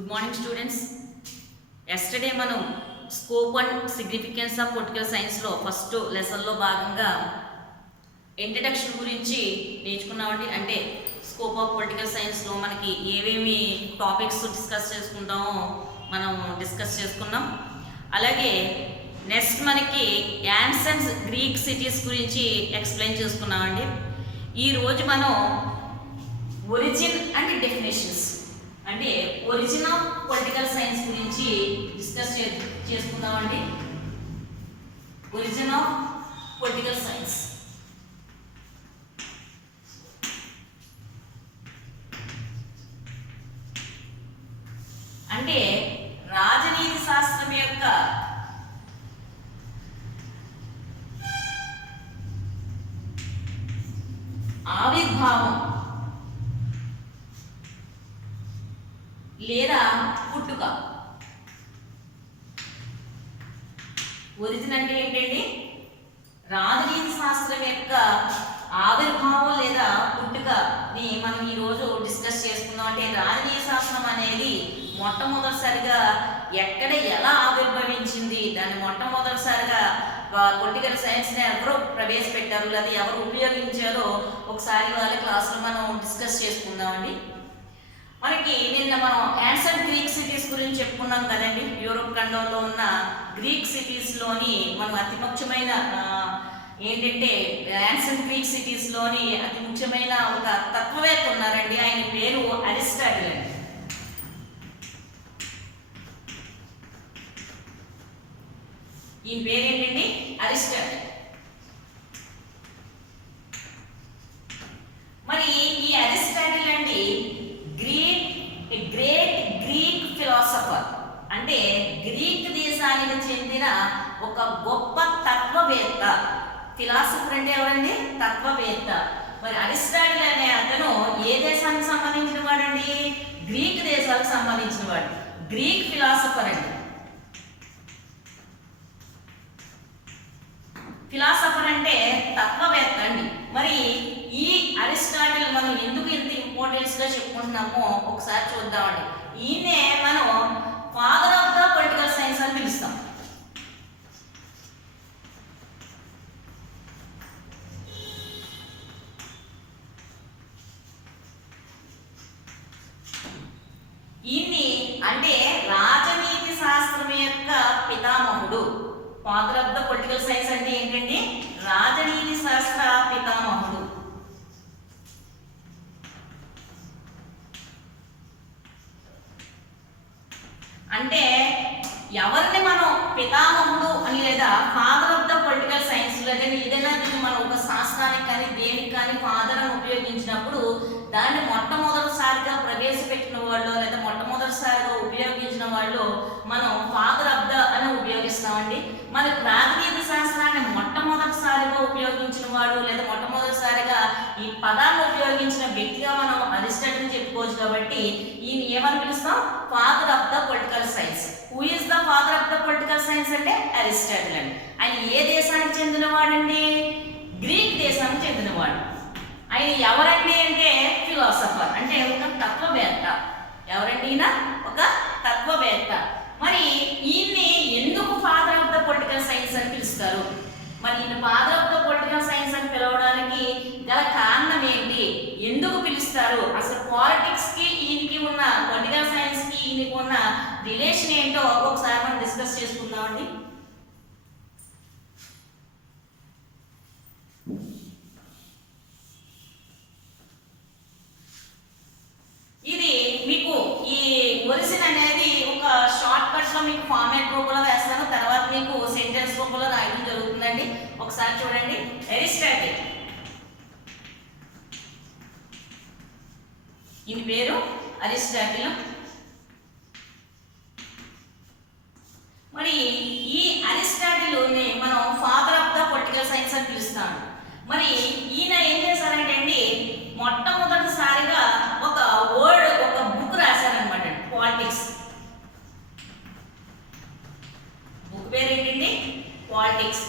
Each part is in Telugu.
Good morning students. Yesterday మనం scope and significance of political సైన్స్లో ఫస్ట్ లెసన్లో భాగంగా ఇంట్రడక్షన్ గురించి నేర్చుకున్నామండి. అంటే స్కోప్ ఆఫ్ పొలిటికల్ సైన్స్లో మనకి ఏమేమి టాపిక్స్ డిస్కస్ చేసుకుంటామో మనం డిస్కస్ చేసుకున్నాం. అలాగే నెక్స్ట్ మనకి యాన్సెంట్ గ్రీక్ సిటీస్ గురించి ఎక్స్ప్లెయిన్ చేసుకున్నామండి. ఈరోజు మనం ఒరిజిన్ అండ్ డెఫినేషన్స్ అంటే ఒరిజిన్ ఆఫ్ పొలిటికల్ సైన్స్ గురించి డిస్కస్ చేసుకుందామండి. ఒరిజిన్ ఆఫ్ పొలిటికల్ సైన్స్ అంటే రాజనీతి శాస్త్రం యొక్క ఆవిర్భావం లేదా పుట్టుక. ఒరిజిన్ అంటే ఏంటండి? రాజనీతి శాస్త్రం యొక్క ఆవిర్భావం లేదా పుట్టుకని మనం ఈరోజు డిస్కస్ చేసుకుందాం. అంటే రాజనీతి శాస్త్రం అనేది మొట్టమొదటిసారిగా ఎక్కడ ఎలా ఆవిర్భవించింది, దాన్ని మొట్టమొదటిసారిగా పొలిటికల్ సైన్స్ని ఎవరు ప్రవేశపెట్టారు లేదా ఎవరు ఉపయోగించారో ఒకసారి వాళ్ళ క్లాసులో మనం డిస్కస్ చేసుకుందామండి. మనకి నిన్న మనం యాన్సెంట్ గ్రీక్ సిటీస్ గురించి చెప్పుకున్నాం కదండి. యూరోప్ ఖండంలో ఉన్న గ్రీక్ సిటీస్లోని మనం అతి ముఖ్యమైన ఏంటంటే యాన్సెంట్ గ్రీక్ సిటీస్లోని అతి ముఖ్యమైన ఒక తత్వవేత్త ఉన్నారండి. ఆయన పేరు అరిస్టాటిల్ అండి. ఈయన పేరు ఏంటండి? అరిస్టాటిల్. మరి ఈ అరిస్టాటిల్ అండి గ్రేట్ గ్రీక్ ఫిలాసఫర్, అంటే గ్రీక్ దేశానికి చెందిన ఒక గొప్ప తత్వవేత్త. ఫిలాసఫర్ అంటే ఎవరండి? తత్వవేత్త. మరి అరిస్టాటిల్ అనే అతను ఏ దేశానికి సంబంధించిన వాడండి? గ్రీక్ దేశాలకు సంబంధించిన వాడు. గ్రీక్ ఫిలాసఫర్ అండి. ఫిలాసఫర్ అంటే తత్వవేత్త అండి. మరి ఈ అరిస్టాటిల్ మనం ఎందుకు ఇంత ఇంపార్టెన్స్ గా చెప్పుకుంటున్నామో ఒకసారి చూద్దామండి. ఈయనే మనం father of the political science అని పిలుస్తాం. ఈయన్ని అంటే రాజనీతి శాస్త్రం యొక్క పితామహుడు. Father of the political science అంటే ఏంటంటే రాజనీతి శాస్త్ర పితామహుడు. అంటే ఎవరిని మనం పితామహుడు అని లేదా father of the political science లేదా ఏదైనా మనం ఒక శాస్త్రానికి కానీ దేనికి కానీ ఫాదర్ అని ఉపయోగించినప్పుడు దాన్ని మొట్టమొదటిసారిగా ప్రవేశపెట్టిన వాళ్ళు లేదా మొట్టమొదటిసారిగా ఉపయోగించిన వాళ్ళు మనం ఫాదర్ ఆఫ్ ద అని ఉపయోగిస్తామండి. మనకు రాజనీతి శాస్త్రాన్ని మొట్టమొదటిసారిగా ఉపయోగించిన వాడు లేదా మొట్టమొదటిసారిగా ఈ పదాన్ని ఉపయోగించిన వ్యక్తిగా మనం అరిస్టాటిల్ చెప్పుకోవచ్చు. కాబట్టి ఈయన ఏమని పిలుస్తాం? Father of the political science. Who is the father of the political science అంటే అరిస్టాటిల్ అండి. ఆయన ఏ దేశానికి చెందినవాడండి? గ్రీక్ దేశానికి చెందినవాడు. ఆయన ఎవరండి అంటే ఫిలాసఫర్, అంటే ఒక తత్వవేత్త. ఎవరండి ఈయన? ఒక తత్వవేత్త. మరి ఈయన్ని ఎందుకు father of the political science అని పిలుస్తారు? మరి ఈయన father of the political science అని పిలవడానికి గల కారణం ఏంటి? ఎందుకు పిలుస్తారు? అసలు పాలిటిక్స్ కి ఈయనకి ఉన్న, పొలిటికల్ సైన్స్ కి ఈయనకి ఉన్న రిలేషన్ ఏంటో ఒకసారి మనం డిస్కస్ చేసుకుందామండి. ఇది మీకు ఈ ఒరిజిన్ అనేది ఒక షార్ట్ కట్ లో మీకు ఫార్మాట్ రూపంలో వేస్తాను, తర్వాత మీకు సెంటెన్స్ రూపంలో రాయడం జరుగుతుందండి. ఒకసారి చూడండి. అరిస్టాటిల్, ఈయన పేరు అరిస్టాటిల్. మరి ఈ అరిస్టాటిల్ మనం father of the political science అని పిలుస్తాం. మరి ఈయన ఏం చేశారంటే అండి మొట్టమొదటిసారిగా ఒక బుక్ రాశారనమాట. పాలిటిక్స్ బుక్ పేరు ఏంటండి? పాలిటిక్స్.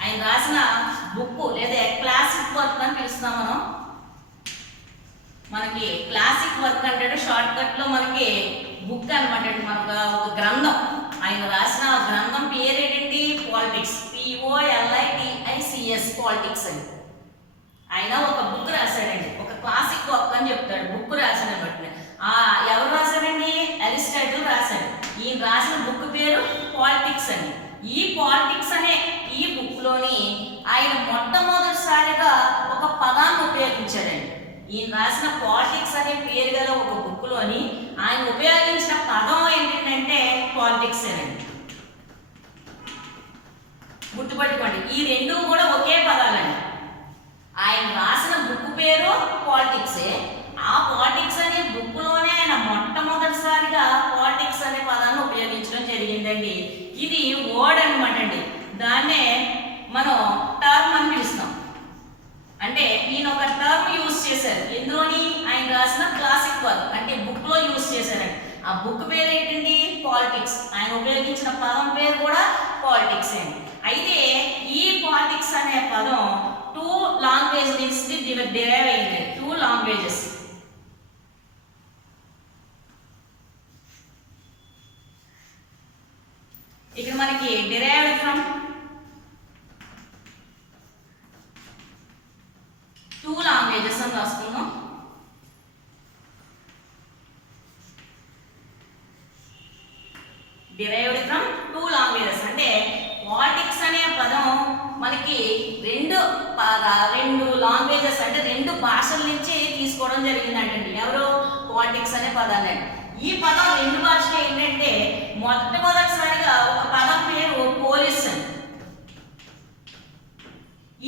ఆయన రాసిన బుక్ లేదా క్లాసిక్ వర్క్ అని పిలుస్తాం మనం. మనకి క్లాసిక్ వర్క్ అంటే షార్ట్ కట్ లో మనకి బుక్ అనమాట అండి, మనకు ఒక గ్రంథం. ఆయన రాసిన గ్రంథం పేరేంటి? పాలిటిక్స్. POLITICS, పాలిటిక్స్ అని. ఆయన ఒక బుక్ రాశాడండి, ఒక క్లాసిక్ వర్క్ అని చెప్తాడు. బుక్ రాశాడు అనమాట. ఎవరు రాశాడండి? అరిస్టాటిల్ రాశాడు. ఈయన రాసిన బుక్ పేరు పాలిటిక్స్ అని. ఈ పాలిటిక్స్ అనే ఈ బుక్ లోని ఆయన మొట్టమొదటిసారిగా ఒక పదాన్ని ఉపయోగించాడండి. ఈయన రాసిన పాలిటిక్స్ అనే పేరు గల ఒక బుక్ లోని ఆయన ఉపయోగించిన పదం ఏంటంటే పాలిటిక్స్ అండి. గుర్తుపట్టుకోండి, ఈ రెండు కూడా ఒకే పదాలండి. ఆయన రాసిన బుక్ పేరు పాలిటిక్సే. ఆ పాలిటిక్స్ అనే బుక్ లోనే ఆయన మొట్టమొదటిసారిగా పాలిటిక్స్ అనే పదాన్ని ఉపయోగించడం జరిగిందండి. ఇది వర్డ్ అనమాట అండి. దాన్నే మనం టర్మ్ అని పిలుస్తాం. అంటే ఈయన ఒక టర్మ్ యూజ్ చేశారు. ఎందులోని? ఆయన రాసిన క్లాసిక్ వర్క్ అంటే బుక్ లో యూజ్ చేశారండి. ఆ బుక్ పేరు ఏంటండి? పాలిటిక్స్. ఆయన ఉపయోగించిన పదం పేరు కూడా పాలిటిక్స్ అండి. అయితే ఈ పాలిటిక్స్ అనే పదం 2 లాంగ్వేజ్ నుంచి డిరైవ్ అయింది. 2 లాంగ్వేజెస్. ఇక్కడ మనకి డిరైవ్డ్ ఫ్రమ్ 2 లాంగ్వేజెస్ అని రాసుకున్నాం. డిరైవ్డ్ ఫ్రమ్ 2 లాంగ్వేజెస్ అంటే పాలిటిక్స్ అనే పదం మనకి రెండు లాంగ్వేజెస్ అంటే 2 భాషల నుంచి తీసుకోవడం జరిగిందంటండి. ఎవరు? పాలిటిక్స్ అనే పదాన్ని. ఈ పదం 2 భాషలు ఏంటంటే మొట్టమొదటిసారిగా ఒక పదం పేరు పోలీస్ అని.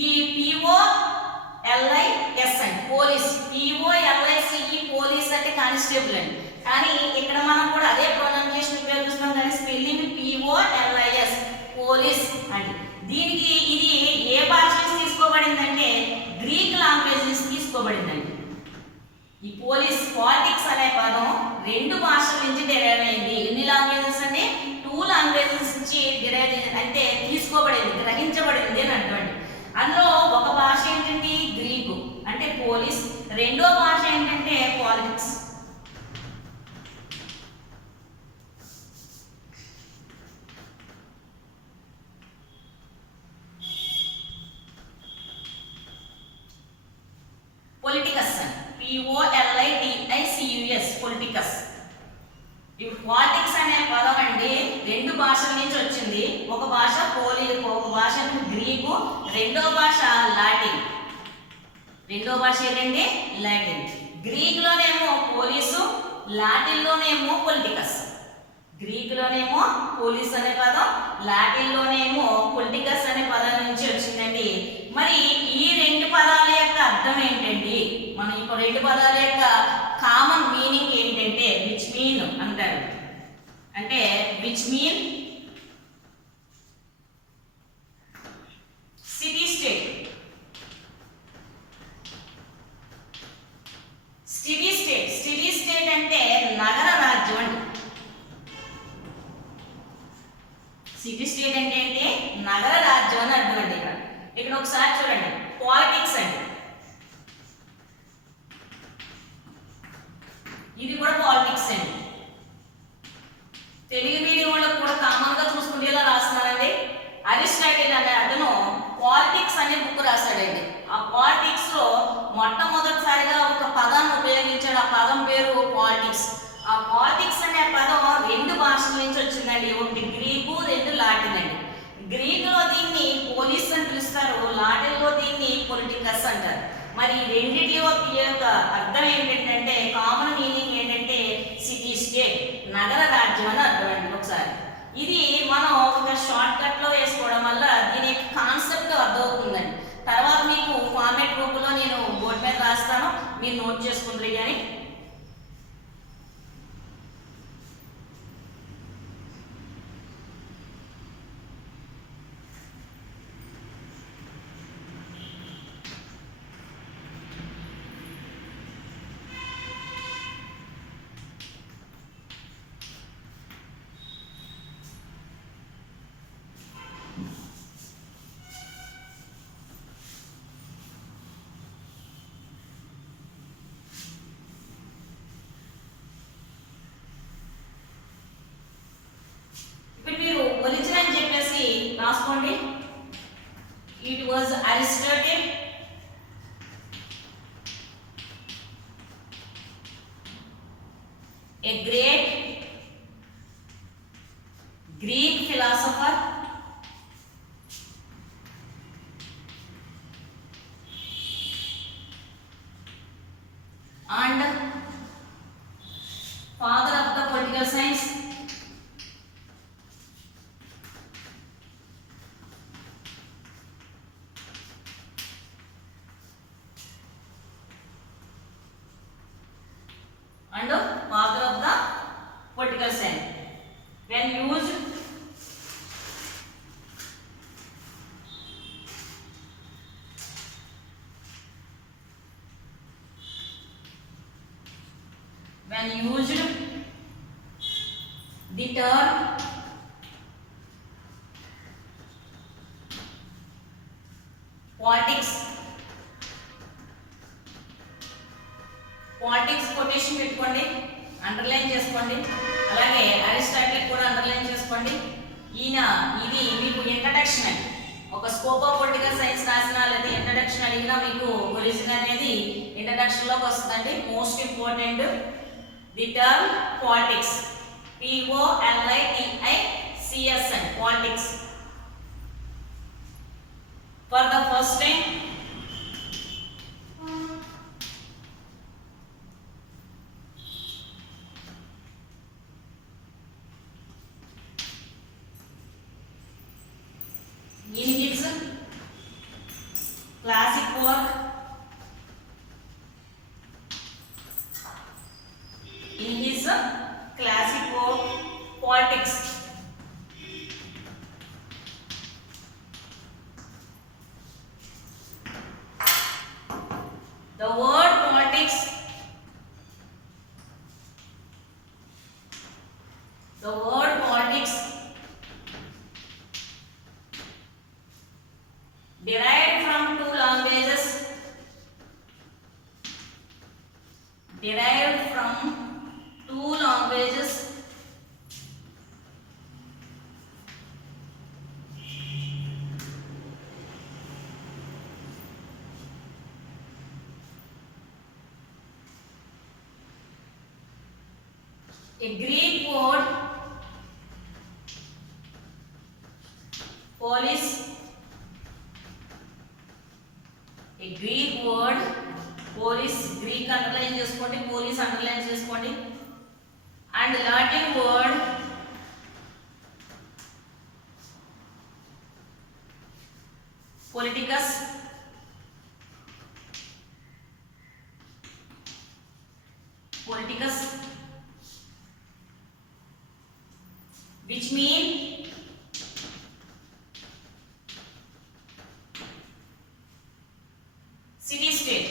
ఈ POLIS అని పోలీస్. POLICE పోలీస్ అంటే కానిస్టేబుల్ అండి. కానీ ఇక్కడ మనం కూడా అదే ప్రొనౌన్సియేషన్ ఉపయోగిస్తున్నాం, కానీ స్పెల్లింగ్ POLIS పోలీస్ అండి. దీనికి ఇది ఏ భాష నుంచి తీసుకోబడిందంటే గ్రీక్ లాంగ్వేజ్ నుంచి తీసుకోబడిందండి. ఈ పాలిటిక్స్ అనే పదం 2 భాషల నుంచి డిరైవ్ అయింది. ఎన్ని లాంగ్వేజెస్ అంటే 2 లాంగ్వేజెస్ నుంచి డిరైవ్ అంటే తీసుకోబడింది, గ్రహించబడింది అని అంటండి. అందులో ఒక భాష ఏంటంటే గ్రీకు అంటే పోలీస్, రెండో భాష ఏంటంటే పాలిటిక్స్. పొలిటికస్ అని. POLITICUS పొలిటికస్. ఇప్పుడు పాలిటిక్స్ అనే పదం అండి 2 భాషల నుంచి వచ్చింది. ఒక భాష ఒక భాష గ్రీకు, రెండో భాష లాటిన్. రెండో భాష ఏంటంటే లాటిన్. గ్రీక్ లోనేమో పోలీసు, లాటిన్ లోనేమో పొలిటికస్. గ్రీక్ లోనేమో పోలీస్ అనే పదం, లాటిన్ లోనేమో పొలిటికస్ అనే పదం నుంచి వచ్చిందండి. మరి ఈ 2 పదాల యొక్క అర్థం ఏంటండి? మనం ఇప్పుడు 2 పదాల యొక్క కామన్ మీనింగ్ ఏంటంటే విచ్ మీన్ అంటారు. అంటే which mean city state. City state అంటే నగర రాజ్యం అండి. సిటీ స్టేట్ అంటే ఏంటి? నగర రాజ్యం అని అర్థం అండి. ఇక్కడ ఒకసారి చూడండి, పాలిటిక్స్ అండి. ఇది కూడా పాలిటిక్స్ అండి. తెలుగు మీడియం వాళ్ళకు కూడా కామన్ గా చూసుకుంటే ఇలా రాస్తున్నారండి. అరిస్టాటిల్ అనే అతను పాలిటిక్స్ అనే బుక్ రాశాడండి. ఆ పాలిటిక్స్ లో మొట్టమొదటిసారిగా ఒక పదాన్ని ఉపయోగించాడు. ఆ పదం పేరు పాలిటిక్స్. ఆ పాలిటిక్స్ అనే పదం 2 భాషల నుంచి వచ్చిందండి. ఒకటి గ్రీకు, 2 లాటిన్ అండి. గ్రీకులో దీన్ని పోలీస్ అని పిలుస్తారు, లాటిన్లో దీన్ని పొలిటికస్ అంటారు. మరి రెండిటి యొక్క అర్థం ఏంటంటే కామన్ మీనింగ్ ఏంటంటే సిటీ స్టేట్, నగర రాజ్యం అని అర్థం అండి. ఒకసారి ఇది మనం ఒక షార్ట్ కట్ లో వేసుకోవడం వల్ల దీని యొక్క కాన్సెప్ట్ అర్థమవుతుందండి. తర్వాత మీకు ఫార్మేట్ రూపంలో నేను బోర్డు మీద రాస్తాను, మీరు నోట్ చేసుకుంటారు. కానీ Aristotle, a great Greek philosopher and father of the political science. And father of the political science. When used the term politics quotation పెట్టుకోండి, అండర్లైన్ చేసుకోండి. అలాగే అరిస్టాటిల్ కూడా అండర్లైన్ చేసుకోండి. ఇది మీకు ఇంట్రడక్షన్ అండి. ఒక స్కోప్ ఆఫ్ పొలిటికల్ సైన్స్ రాసినా లేదా ఇంట్రడక్షన్ అడిగినా మీకు ఒరిజిన్ అనేది ఇంట్రడక్షన్ లోకి వస్తుందండి. Most important the term politics, POLITICS and politics. For the first time in his classic work, politics, the word politics derived from two languages, a Greek word polis, Greek underline చేసుకోండి, పోలీస్ అండర్లైన్ చేసుకోండి. And Latin word politicus, which mean city state.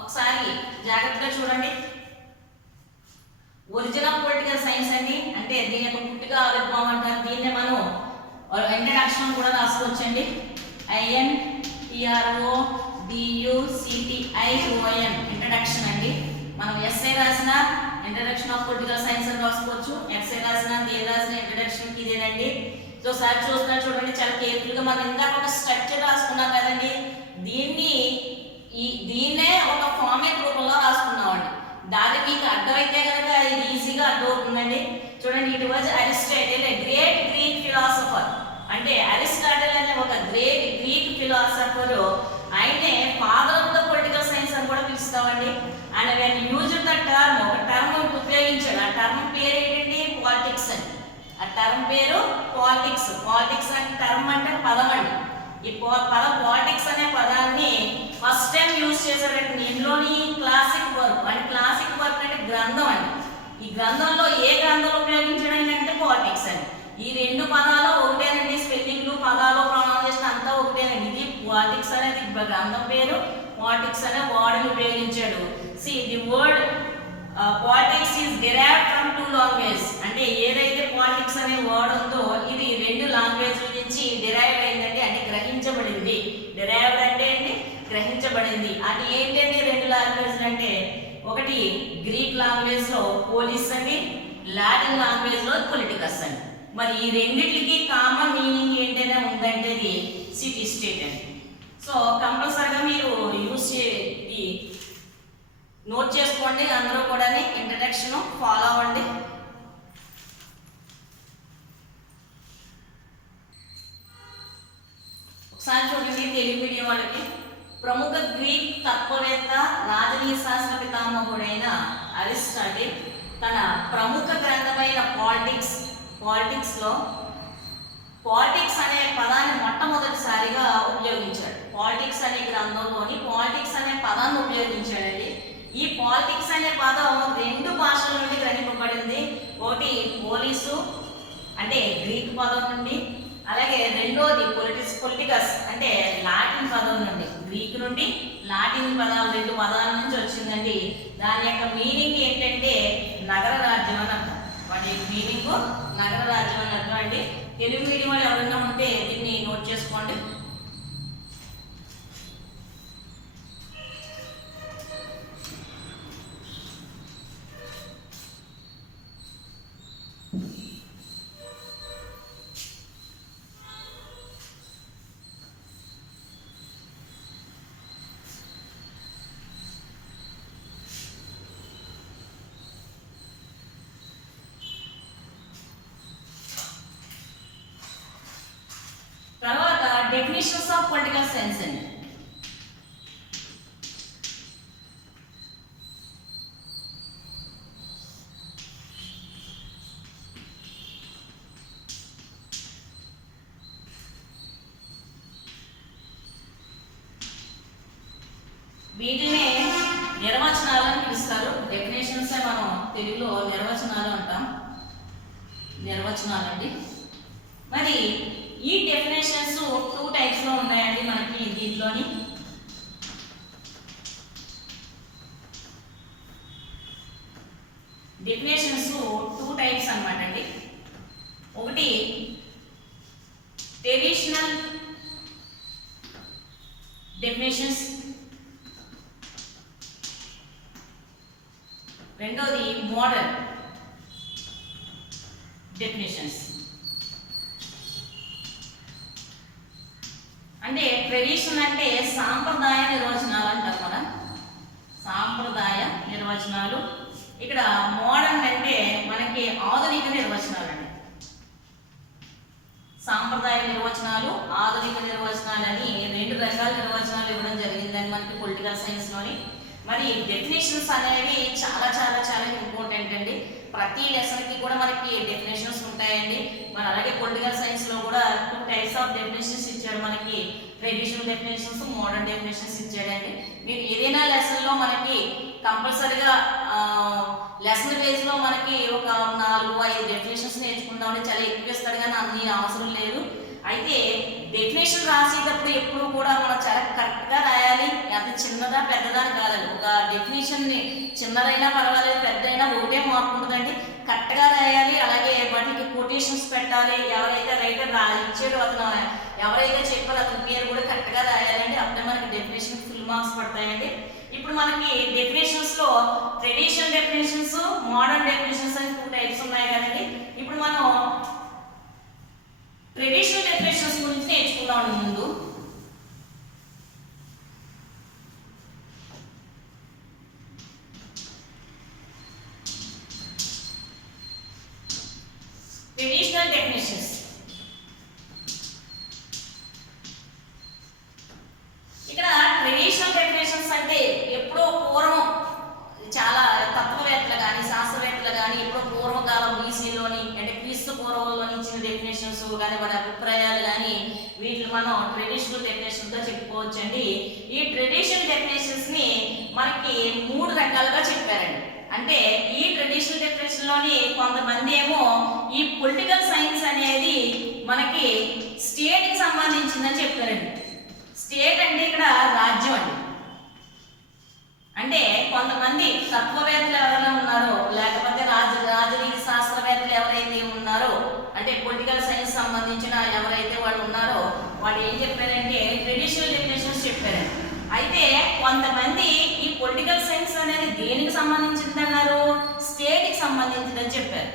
ఒకసారి జాగ్రత్తగా చూడండి. ఒరిజినల్ పొలిటికల్ సైన్స్ అంటే దీని యొక్క పుట్టుక ఆవిర్భావం అంటారు. దీన్నే మనం ఇంట్రడక్షన్ కూడా రాసుకోవచ్చండి. INTRODUCTION ఇంట్రడక్షన్ అండి. మనం ఎస్ఐ రాసిన ఇంట్రడక్షన్ ఆఫ్ పొలిటికల్ సైన్స్ అని రాసుకోవచ్చు. ఎస్ఐ రాసిన దేని రాసిన ఇంట్రడక్షన్ కి ఇదేనండి. సో సార్ చూస్తున్నారు చూడండి, చాలా కేర్ఫుల్ గా మనం ఇందాక ఒక స్ట్రక్చర్ రాసుకున్నాం కదండి. దీన్నే ఒక ఫార్మేట్ రూపంలో రాసుకున్నామండి. దాన్ని మీకు అర్థమైతే కనుక ఇది ఈజీగా అర్థమవుతుందండి. చూడండి, it was Aristotle, a great Greek philosopher. అంటే అరిస్టాటిల్ అనే ఒక గ్రేట్ గ్రీక్ ఫిలాసఫర్, ఆయనే father of the political science అని కూడా పిలుస్తామండి. And when used the term, ఒక టర్మ్ ఉపయోగించాడు. ఆ టర్మ్ పేరు ఏంటండి? పాలిటిక్స్ అని. ఆ టర్మ్ పేరు పాలిటిక్స్. పాలిటిక్స్ అంటే టర్మ్ అంటే పదం అండి. ఈ పదం పాలిటిక్స్ అనే పదాన్ని ఫస్ట్ టైం యూజ్ చేశారంటే ఇందులోని క్లాసిక్ వర్క్. అంటే క్లాసిక్ వర్క్ అంటే గ్రంథం అండి. ఈ గ్రంథంలో ఏ గ్రంథంలో ఉపయోగించడం అంటే పాలిటిక్స్ అని. ఈ రెండు పదాలు ఒకటేనండి, స్పెల్లింగ్లు పదాలు ప్రొనౌన్సియేషన్ అంతా ఒకటేనండి. ఇది పాలిటిక్స్ అనేది గ్రంథం పేరు, పాలిటిక్స్ అనే వర్డ్ ఉపయోగించాడు. See the word politics is derived from two languages. అంటే ఏదైతే పాలిటిక్స్ అనే వర్డ్ ఉందో ఇది రెండు లాంగ్వేజ్ల నుంచి డిరైవ్ అయిందండి, అంటే గ్రహించబడింది. డిరైవ్డ్ అంటే ఏంటి? గ్రహించబడింది. అది ఏంటంటే రెండు లాంగ్వేజ్లు అంటే ఒకటి గ్రీక్ లాంగ్వేజ్ లో పోలిస్ అండి, లాటిన్ లాంగ్వేజ్ లో పొలిటికస్ అండి. మరి ఈ రెండింటికి కామన్ మీనింగ్ ఏంటనే ఉందంటే ఇది సిటీ స్టేట్ అండి. సో కంపల్సరిగా మీరు ఈ నోట్ చేసుకోండి, అందరూ కూడా ఇంట్రడక్షన్ ఫాలో అవ్వండి. ఒకసారి చూడండి, తెలుగు మీడియం వాళ్ళకి ప్రముఖ గ్రీక్ తత్వవేత్త రాజనీయ శాస్త్ర పితామహుడైన అరిస్టాటిల్ తన ప్రముఖ గ్రంథమైన పాలిటిక్స్లో పాలిటిక్స్ అనే పదాన్ని మొట్టమొదటిసారిగా ఉపయోగించాడు. పాలిటిక్స్ అనే గ్రంథంలోని పాలిటిక్స్ అనే పదాన్ని ఉపయోగించాడండి. ఈ పాలిటిక్స్ అనే పదం 2 భాషల నుండి గ్రహింపబడింది. ఒకటి పోలీసు అంటే గ్రీక్ పదం నుండి, అలాగే రెండోది పొలిటికస్ అంటే లాటిన్ పదం నుండి, గ్రీక్ నుండి లాటిన్ పదాలు 2 పదాల నుంచి వచ్చిందండి. దాని యొక్క మీనింగ్ ఏంటంటే నగర రాజ్యం అని అర్థం. వాటి మీనింగ్ నగర రాజ్యం అని అర్థం అండి. తెలుగు మీడియం వాళ్ళు ఎవరైనా ఉంటే దీన్ని నోట్ చేసుకోండి. తర్వాత డెఫినేషన్స్ ఆఫ్ పొలిటికల్ సైన్స్ అండి. వీటినే నిర్వచనాలు అని పిలుస్తారు. డెఫినేషన్స్ మనం తెలుగులో నిర్వచనాలు అంటాం. నిర్వచనాలు అండి. మరి ఈ డెఫినేషన్స్ 2 టైప్స్ లో ఉన్నాయండి మనకి దీంట్లోని. డెఫినేషన్స్ 2 టైప్స్ అన్నమాట అండి. ఒకటి ట్రెడిషనల్ డెఫినేషన్స్, రెండోది మోడర్న్ డెఫినేషన్స్. అంటే ట్రెడిషన్ అంటే సాంప్రదాయ నిర్వచనాలు అంటారు కదా, సాంప్రదాయ నిర్వచనాలు. ఇక్కడ మోడర్న్ అంటే మనకి ఆధునిక నిర్వచనాలు అండి. సాంప్రదాయ నిర్వచనాలు, ఆధునిక నిర్వచనాలు అని 2 రకాల నిర్వచనాలు ఇవ్వడం జరిగిందని మనకి పొలిటికల్ సైన్స్ లోని. మరి డెఫినేషన్స్ అనేవి చాలా చాలా చాలా ఇంపార్టెంట్ అండి. ప్రతి లెసన్ కి కూడా మనకి డెఫినేషన్స్ ఉంటాయండి. మన అలాగే పొలిటికల్ సైన్స్ లో కూడా 2 టైప్స్ ఆఫ్ డెఫినేషన్స్ ఇచ్చాడు మనకి. ట్రెడిషనల్ డెఫినేషన్స్, మోడర్న్ డెఫినేషన్స్ ఇచ్చాడండి. మీరు ఏదైనా లెసన్ లో మనకి కంపల్సరిగా లెసన్ బేస్ లో మనకి ఒక 4-5 డెఫినేషన్స్ నేర్చుకుందామని చాలా ఎక్కువ ఇస్తాడు, కానీ అన్ని అవసరం లేదు. అయితే డెఫినేషన్ రాసేటప్పుడు ఎప్పుడు కూడా మనం చాలా కరెక్ట్గా రాయాలి. అది చిన్నదా పెద్దదా అని కాదండి. ఒక డెఫినేషన్ని చిన్నదైనా పర్వాలేదు, పెద్దదైనా ఒకటే మార్పు ఉంటుందండి. కరెక్ట్గా రాయాలి. అలాగే వాటికి కొటేషన్స్ పెట్టాలి. ఎవరైతే రైటర్ ఇచ్చాడో అతను, ఎవరైతే చెప్పారో అతని పేరు కూడా కరెక్ట్గా రాయాలండి. అప్పుడే మనకి డెఫినేషన్ ఫుల్ మార్క్స్ పడతాయండి. ఇప్పుడు మనకి డెఫినేషన్స్ లో ట్రెడిషనల్ డెఫినేషన్స్, మోడర్న్ డెఫినేషన్స్ అని 2 టైప్స్ ఉన్నాయి కదండి. ఇప్పుడు మనం ట్రెడిషనల్ డెఫినేషన్స్ గురించి నేర్చుకుందాం ముందు. ట్రెడిషనల్ డెఫినేషన్స్ ఇక్కడ ట్రెడిషనల్ డెఫినేషన్స్ అంటే ఎప్పుడో పూర్వం చాలా తత్వవేత్తలు కానీ శాస్త్రవేత్తలు కానీ ఎప్పుడో పూర్వకాలం BC-లోని అంటే క్రీస్తు పూర్వంలోని ఇచ్చిన డెఫినేషన్స్ కానీ వాటి అభిప్రాయాలు కానీ వీటిని మనం ట్రెడిషనల్ డెఫినేషన్ గా చెప్పుకోవచ్చండి. ఈ ట్రెడిషనల్ డెఫినేషన్స్ ని మనకి 3 రకాలుగా చెప్పారండి. అంటే ఈ ట్రెడిషనల్ డెఫినేషన్ లోని కొంతమంది ఏమో ఈ పొలిటికల్ సైన్స్ అనేది మనకి స్టేట్ కి సంబంధించిందని చెప్పారండి. స్టేట్ అంటే ఇక్కడ రాజ్యం అండి. అంటే కొంతమంది తత్వవేత్తలు ఎవరైనా ఉన్నారో, లేకపోతే రాజనీయ శాస్త్రవేత్తలు ఎవరైతే ఉన్నారో, అంటే పొలిటికల్ సైన్స్ సంబంధించిన ఎవరైతే వాళ్ళు ఉన్నారో వాళ్ళు ఏం చెప్పారంటే ట్రెడిషనల్ డెఫినేషన్స్ చెప్పారండి. అయితే కొంతమంది ఈ పొలిటికల్ సైన్స్ అనేది దేనికి సంబంధించింది అన్నారు, స్టేట్కి సంబంధించిందని చెప్పారు.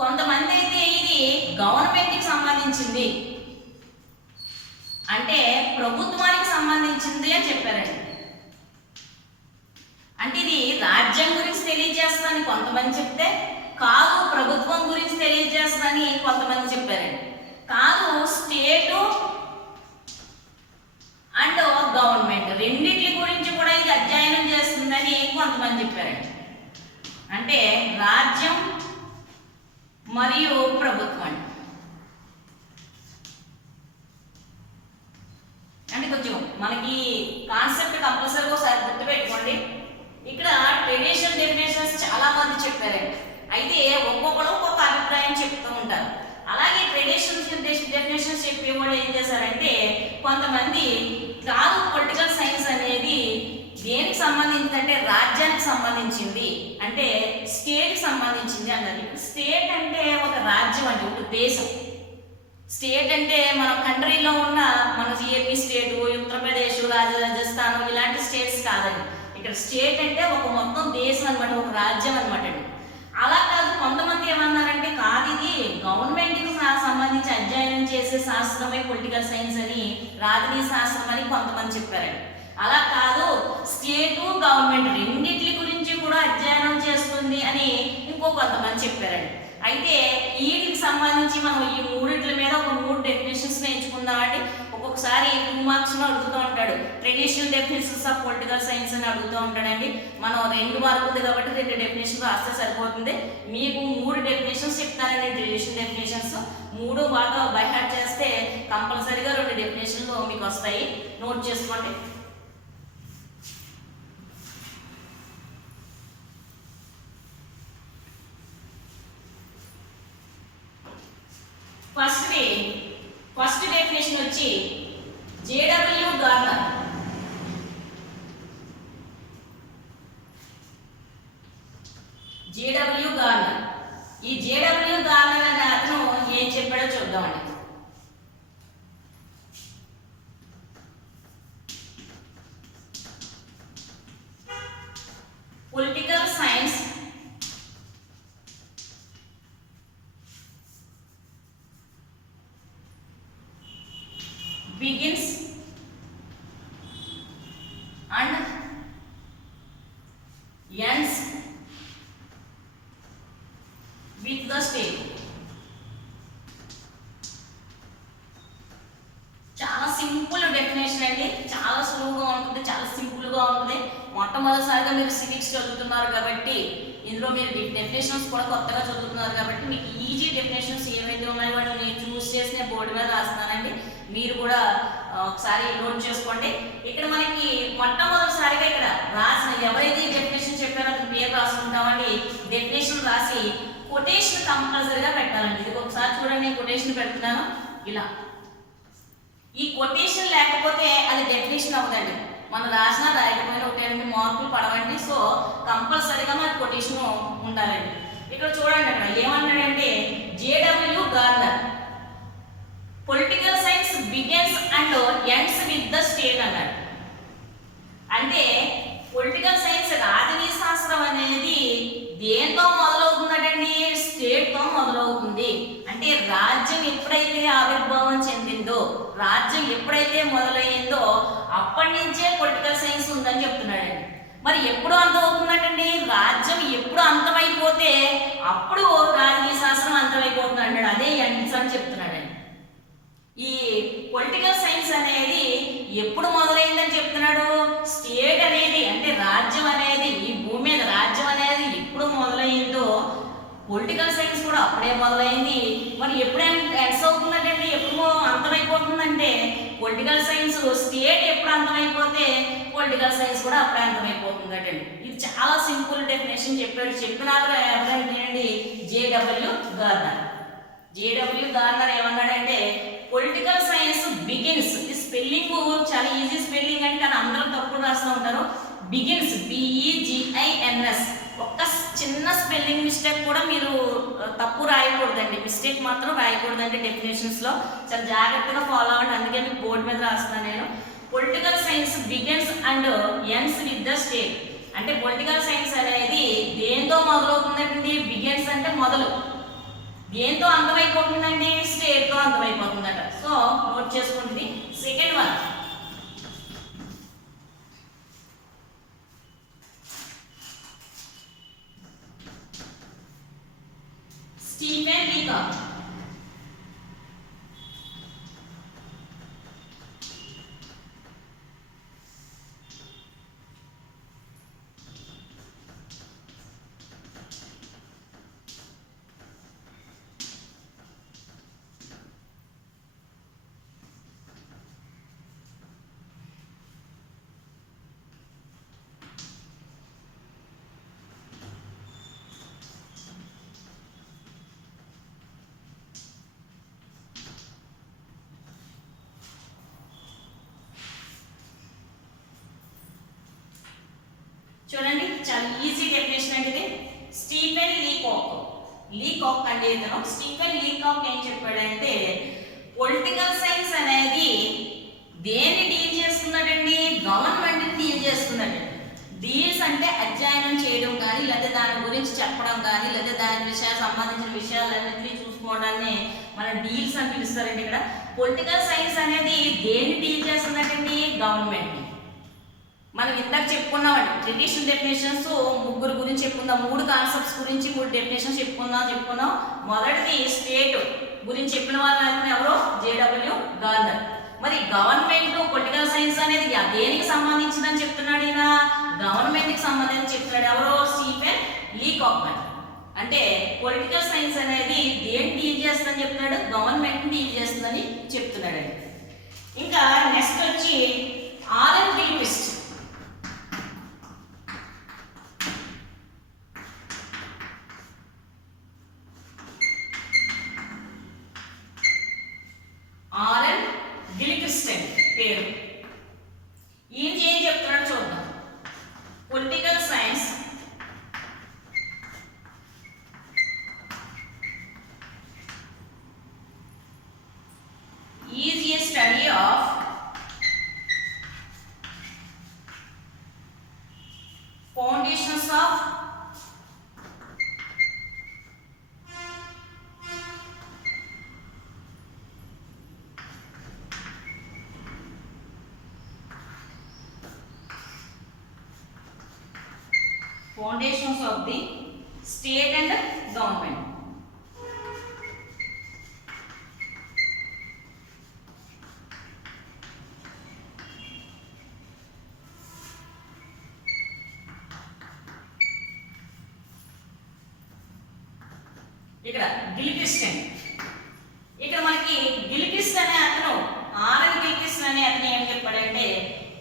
కొంతమంది అయితే ఇది గవర్నమెంట్కి సంబంధించింది అంటే ప్రభుత్వానికి సంబంధించింది అని చెప్పారండి. అంటే ఇది రాజ్యం గురించి తెలియజేస్తుందని కొంతమంది చెప్తే, కాదు ప్రభుత్వం గురించి తెలియజేస్తుందని కొంతమంది చెప్పారండి. కాదు స్టేటు అండ్ గవర్నమెంట్ రెండిటి గురించి కూడా ఇది అధ్యయనం చేస్తుందని కొంతమంది చెప్పారండి. అంటే రాజ్యం మరియు ప్రభుత్వం అంటే కొంచెం మనకి కాన్సెప్ట్ కంపల్సరీగా ఒకసారి గుర్తుపెట్టుకోండి. ఇక్కడ ట్రెడిషనల్ డెఫినేషన్స్ చాలా మంది చెప్పారండి. అయితే ఒక్కొక్కరు ఒక్కొక్క అభిప్రాయం చెప్తూ ఉంటారు. అలాగే ట్రెడిషనల్ డెఫినేషన్స్ చెప్పేవాళ్ళు ఏం చేశారంటే, కొంతమంది కాదు పొలిటికల్ సైన్స్ అనేది దేనికి సంబంధించింది అంటే రాజ్యానికి సంబంధించింది, అంటే స్టేట్కి సంబంధించింది అన్నది. స్టేట్ అంటే ఒక రాజ్యం అంటే ఒక దేశం. స్టేట్ అంటే మన కంట్రీలో ఉన్న మన ఏపీ స్టేటు, ఉత్తరప్రదేశ్, రాజస్థాన్ ఇలాంటి స్టేట్స్ కాదండి. ఇక్కడ స్టేట్ అంటే ఒక మొత్తం దేశం అనమాట, ఒక రాజ్యం అనమాట అండి. అలా కాదు, కొంతమంది ఏమన్నారంటే కాదు ఇది గవర్నమెంట్కి సంబంధించి అధ్యయనం చేసే శాస్త్రమే పొలిటికల్ సైన్స్ అని, రాజకీయ శాస్త్రం అని కొంతమంది చెప్పారండి. అలా కాదు స్టేటు గవర్నమెంట్ రెండింటి గురించి కూడా అధ్యయనం చేస్తుంది అని ఇంకో కొంతమంది చెప్పారండి. అయితే వీటికి సంబంధించి మనం ఈ మూడిట్ల మీద ఒక 3 డెఫినేషన్స్ నేర్చుకుందామండి. ఒక్కొక్కసారి 2 మార్క్స్లో అడుగుతూ ఉంటాడు, traditional definitions of political science అని అడుగుతూ ఉంటాడండి. మనం 2 మార్కులు ఉంది కాబట్టి 2 డెఫినేషన్ రాస్తే సరిపోతుంది. మీకు 3 డెఫినేషన్స్ చెప్తానండి. ట్రెడిషనల్ డెఫినేషన్స్ 3 బాగా బై హార్ట్ చేస్తే కంపల్సరీగా 2 డెఫినేషన్లు మీకు వస్తాయి, నోట్ చేసుకోండి. ఫస్ట్ డెఫినేషన్ వచ్చి జేడబ్ల్యూ గార్నర్. జేడబ్ల్యూ గార్నర్, ఈ జేడబ్ల్యూ గార్నర్ అనే అతను ఏం చెప్పాడో చూద్దామండి. Political science begins and ends with the state. చాలా సింపుల్ డెఫినేషన్ అండి, చాలా సులువుగా ఉంటుంది, చాలా సింపుల్గా ఉంటుంది. మొట్టమొదటిసారిగా మీరు సివిక్స్ చదువుతున్నారు కాబట్టి ఇందులో మీరు డెఫినేషన్స్ కూడా కొత్తగా చదువుతున్నారు కాబట్టి మీకు ఈజీ డెఫినేషన్స్ ఏవైతే ఉన్నాయో వాటిని నేను చూస్ చేసి నేను బోర్డు మీద రాస్తున్నానండి. మీరు కూడా ఒకసారి నోట్ చేసుకోండి. ఇక్కడ మనకి మొట్టమొదటిసారిగా ఇక్కడ రాసిన ఎవరైతే డెఫినేషన్ చెప్పారో అతని పేరు రాసుకుంటామండి. డెఫినేషన్ రాసి కొటేషన్ కంపల్సరీగా పెట్టాలండి. ఇది ఒకసారి చూడండి, నేను కొటేషన్ పెడుతున్నాను ఇలా. ఈ కొటేషన్ లేకపోతే అది డెఫినేషన్ అవ్వదండి. మనం రాసినా రాయకపోయినా 1-2 మార్కులు పడవండి. సో కంపల్సరీగా మనకి కొటేషన్ ఉండాలండి. ఇక్కడ చూడండి, అక్కడ ఏమన్నాడంటే JW garner political science begins and ends with the state అన్నాడు. అంటే పొలిటికల్ సైన్స్ రాజకీయ శాస్త్రం అనేది దేంతో మొదలవుతుందండి? స్టేట్తో మొదలవుతుంది. అంటే రాజ్యం ఎప్పుడైతే ఆవిర్భావం చెందిందో, రాజ్యం ఎప్పుడైతే మొదలయ్యిందో అప్పటి నుంచే పొలిటికల్ సైన్స్ ఉందని చెప్తున్నాడండి. మరి ఎప్పుడు అంతమవుతుందంటండి? రాజ్యం ఎప్పుడు అంతమైపోతే అప్పుడు రాజకీయ శాస్త్రం అంతమైపోతుంది అన్నాడు. అదే ఎండ్స్ అని చెప్తున్నాడండి. ఈ పొలిటికల్ సైన్స్ అనేది ఎప్పుడు మొదలైందని చెప్తున్నాడు? స్టేట్ అనేది అంటే రాజ్యం అనేది, ఈ భూమి మీద రాజ్యం అనేది ఎప్పుడు మొదలైందో పొలిటికల్ సైన్స్ కూడా అప్పుడే మొదలైంది. మరి ఎప్పుడు ఎండ్స్ అవుతుందంటే, ఎప్పుడు అంతమైపోతుందంటే పొలిటికల్ సైన్స్ స్టేట్ ఎప్పుడు అంతమైపోతే పొలిటికల్ సైన్స్ కూడా అప్పుడే అంతమైపోతుందటండి. ఇది చాలా సింపుల్ డెఫినేషన్ చెప్పాడు. చెప్పినాక ఎవరండి? JW garner. జేడబ్ల్యూ గార్నర్ ఏమన్నాడంటే పొలిటికల్ సైన్స్ బిగిన్స్, ఈ స్పెల్లింగ్ చాలా ఈజీ స్పెల్లింగ్ అంటే కానీ అందరూ తప్పులు రాస్తూ ఉంటారు. Begins BEGINS. ఒక్క చిన్న స్పెల్లింగ్ మిస్టేక్ కూడా మీరు తప్పు రాయకూడదండి, మిస్టేక్ మాత్రం రాయకూడదండి. డెఫినేషన్స్లో చాలా జాగ్రత్తగా ఫాలో అవ్వండి. అందుకే మీకు బోర్డు మీద రాస్తున్నాను నేను. Political science begins and ends with the state. అంటే పొలిటికల్ సైన్స్ అనేది దేంతో మొదలవుతుందండి? బిగిన్స్ అంటే మొదలు, దేంతో అంతమైపోతుందండి? స్టేట్తో అంతమైపోతుందట. సో నోట్ చేసుకోండి. Second one, Stephen Leacock. చూడండి, చాలా ఈజీ డెఫినేషన్ అండి ఇది. Stephen Leacock. లీకాక్ అంటే ఇతను స్టీఫెన్ లీకాక్ ఏం చెప్పాడంటే పొలిటికల్ సైన్స్ అనేది దేన్ని డీల్ చేస్తున్నాడండి? గవర్నమెంట్ని డీల్ చేస్తున్నాడు. డీల్స్ అంటే అధ్యయనం చేయడం కానీ, లేదా దాని గురించి చెప్పడం కానీ, లేదా దాని విషయాలు సంబంధించిన విషయాలన్నింటినీ చూసుకోవడాన్ని మనం డీల్స్ అని పిలుస్తారండి. ఇక్కడ పొలిటికల్ సైన్స్ అనేది దేన్ని డీల్ చేస్తున్నట్టండి? గవర్నమెంట్ని. మనం ఇందాక చెప్పుకున్నామండి ట్రెడిషనల్ డెఫినేషన్స్ ముగ్గురు గురించి చెప్పుకుందాం. 3 కాన్సెప్ట్స్ గురించి 3 డెఫినేషన్స్ చెప్పుకున్నాం. మొదటిది స్టేట్ గురించి చెప్పిన వాళ్ళు ఎవరో జేడబ్ల్యూ గార్నర్. మరి గవర్నమెంట్ పొలిటికల్ సైన్స్ అనేది దేనికి సంబంధించిందని చెప్తున్నాడు ఈయన? గవర్నమెంట్కి సంబంధించి చెప్తున్నాడు. ఎవరో? Stephen Leacock. అంటే పొలిటికల్ సైన్స్ అనేది దేన్ని డీల్ చేస్తుందని చెప్తున్నాడు? గవర్నమెంట్ని డీల్ చేస్తుందని చెప్తున్నాడు. ఇంకా నెక్స్ట్ వచ్చి ఆరెన్ గిల్క్రిస్ట్. ఆరెన్ గిల్క్రిస్ట్ పేరు. ఈయన ఏం చెప్తున్నాడు చూద్దాం. Political science is a study of foundations of foundations of the state and government. ఇక్కడ గిల్క్రిస్ట్. ఇక్కడ మనకి గిల్క్రిస్ట్ అనే అతను, ఆరెన్ గిల్క్రిస్ట్ అనే అతను ఏం చెప్పాడంటే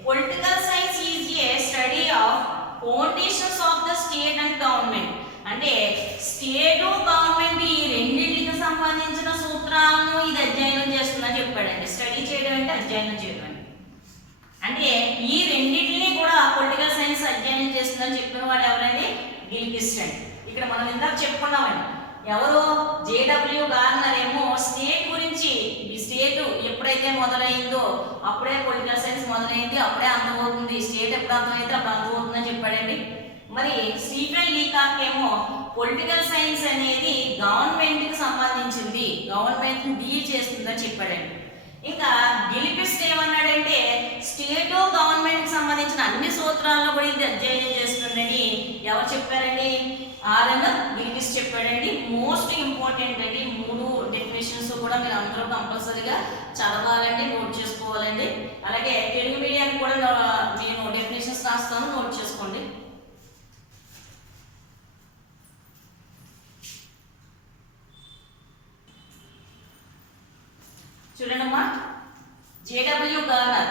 political science is a study of foundations of the state and government. అంటే స్టేట్ గవర్నమెంట్ ఈ రెండింటికి సంబంధించిన సూత్రాలను ఇది అధ్యయనం చేస్తుందని చెప్పాడండి. స్టడీ చేయడం అంటే అధ్యయనం చేయడం అంటే ఈ రెండింటిని కూడా పొలిటికల్ సైన్స్ అధ్యయనం చేస్తుందని చెప్పిన వాడు ఎవరండి? గిల్క్రిస్ట్ అండి. ఇక్కడ మనం ఇందాక చెప్పుకున్నామండి. ఎవరు? జేడబ్ల్యూ గార్నర్ ఏమో స్టేట్ గురించి, ఈ స్టేట్ ఎప్పుడైతే మొదలైందో అప్పుడే పొలిటికల్ సైన్స్ మొదలైంది, అప్పుడే అంతమవుతుంది, స్టేట్ ఎప్పుడు అంతమైతే అప్పుడు అంతమవుతుందని చెప్పాడండి. మరి స్టీఫెన్ లీకాక్ ఏమో పొలిటికల్ సైన్స్ అనేది గవర్నమెంట్కి సంబంధించింది, గవర్నమెంట్ని డీల్ చేస్తుందని చెప్పాడండి. ఇంకా గిల్క్రిస్ట్ ఏమన్నాడంటే స్టేట్ గవర్నమెంట్కి సంబంధించిన అన్ని సూత్రాలను కూడా ఇది అధ్యయనం చేస్తుందని ఎవరు చెప్పారండి? ఆరెన్ గిల్క్రిస్ట్ చెప్పాడండి. మోస్ట్ ఇంపార్టెంట్ అండి 3 డెఫినేషన్స్ కూడా మీరు అందరూ కంపల్సరీగా చదవాలండి, నోట్ చేసుకోవాలండి. అలాగే తెలుగు మీడియానికి కూడా నేను డెఫినేషన్స్ రాస్తాను, నోట్ చేసుకోండి. చూడండమ్మా, జేడబ్ల్యూ గార్నర్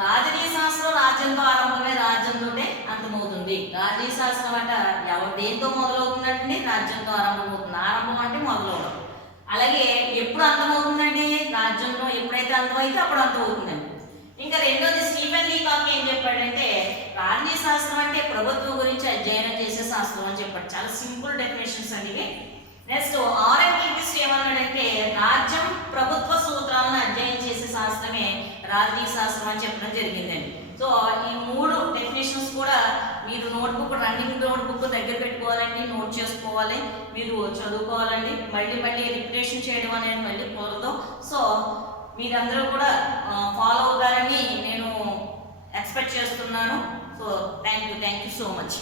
రాజకీయ శాస్త్రం రాజ్యంతో ఆరంభమే రాజ్యంతోనే అంతమవుతుంది. రాజకీయ శాస్త్రం అంట ఎవరు దేంతో మొదలవుతుందండి? రాజ్యంతో ఆరంభమవుతుంది. ఆరంభం అంటే మొదలవడం. అలాగే ఎప్పుడు అంతమవుతుందండి? రాజ్యంలో ఎప్పుడైతే అంతమైతే అప్పుడు అంతమవుతుందండి. ఇంకా రెండోది స్టీఫెన్ లీకాక్ ఏం చెప్పాడంటే రాజకీయ శాస్త్రం అంటే ప్రభుత్వం గురించి అధ్యయనం చేసే శాస్త్రం అని చెప్పాడు. చాలా సింపుల్ డెఫినేషన్స్ అండి ఇవి. నెక్స్ట్ ఆరెన్ గిల్క్రిస్ట్ ఏమన్నాడంటే రాజ్యం ప్రభుత్వ సూత్రాలను అధ్యయనం చేసే శాస్త్రమే రాజకీయ శాస్త్రం అని చెప్పడం జరిగిందండి. సో ఈ 3 డెఫినేషన్స్ కూడా మీరు మీరు నోట్బుక్ రన్నింగ్ నోట్బుక్ దగ్గర పెట్టుకోవాలండి, నోట్ చేసుకోవాలి, మీరు చదువుకోవాలండి. మళ్ళీ రిపిటేషన్ చేయడం అనేది మళ్ళీ కుదరదు. సో మీరందరూ కూడా ఫాలో అవుతారని నేను ఎక్స్పెక్ట్ చేస్తున్నాను. So thank you so much.